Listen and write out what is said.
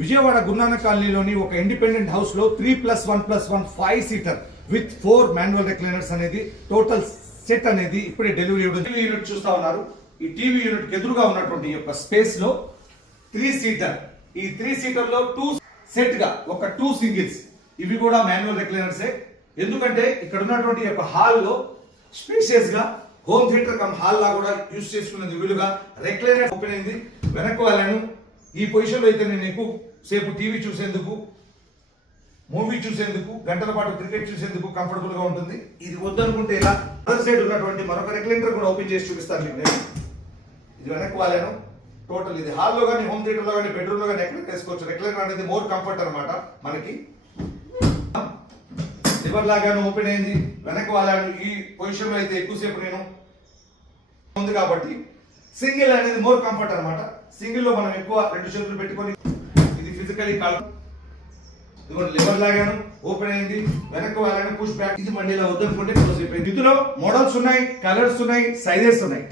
విజయవాడ గురునానక్ కాలనీలోని ఒక independent house లో 3+1+1 5 సీటర్ విత్ 4 మాన్యువల్ రిక్లైనర్స్ అనేది టోటల్ సెట్ అనేది ఇప్పుడే డెలివరీ ఇవ్వడం. టీవీ యూనిట్ చూస్తా ఉన్నారు. ఈ టీవీ యూనిట్ కి ఎదురుగా ఉన్నటువంటి ఈ యొక్క స్పేస్ లో 3 సీటర్, ఈ 3 సీటర్ లో 2 సెట్ గా ఒక 2 సింగిల్స్, ఇవి కూడా మాన్యువల్ రిక్లైనర్సే. ఎందుకంటే ఇక్కడ ఉన్నటువంటి యొక్క హాల్ లో స్పేషియస్ గా హోమ్ థియేటర్ కమ్ హాల్ లా కూడా యూజ్ చేసుకునేది వీలుగా రిక్లైనర్ ఓపెన్ అయింది. వెనక్కి వాళ్ళను ఈ పొజిషన్ లో అయితే నేను ఎక్కువ సేపు టీవీ చూసేందుకు, మూవీ చూసేందుకు, గంటల పాటు క్రికెట్ చూసేందుకు కంఫర్టబుల్ గా ఉంటుంది. ఇది వద్దనుకుంటే ఇలా అదర్ సైడ్ ఉన్నటువంటి మరొక రిక్లైనర్ కూడా ఓపెన్ చేసి చూపిస్తాను మీకు నేను. ఇది వెనక్కి వాళ్ళను టోటల్ ఇది హాల్లో కానీ, హోమ్ థియేటర్ లో కానీ, బెడ్రూమ్ లో కానీ ఎక్కడ వేసుకోవచ్చు. రిక్లైనర్ అనేది మోర్ కంఫర్ట్ అనమాట మనకి. లివర్ లాగాను ఓపెన్ అయింది. వెనక్కి వాళ్ళను ఈ పొజిషన్ లో అయితే ఎక్కువసేపు నేను ఉంది కాబట్టి సింగిల్ అనేది మోర్ కంఫర్ట్ అనమాట. సింగిల్ లో మనం ఎక్కువ 2 చేతులు పెట్టుకొని ఇది ఫిజికలీ కాల్ లివర్ లాగాను ఓపెన్ అయింది. వెనక్కి వాళ్ళను పుష్ బ్యాక్. ఇది మళ్ళీ ఇలా వద్దనుకుంటే క్లోజ్ అయిపోయింది. ఇందులో మోడల్స్ ఉన్నాయి, కలర్స్ ఉన్నాయి, సైజెస్ ఉన్నాయి.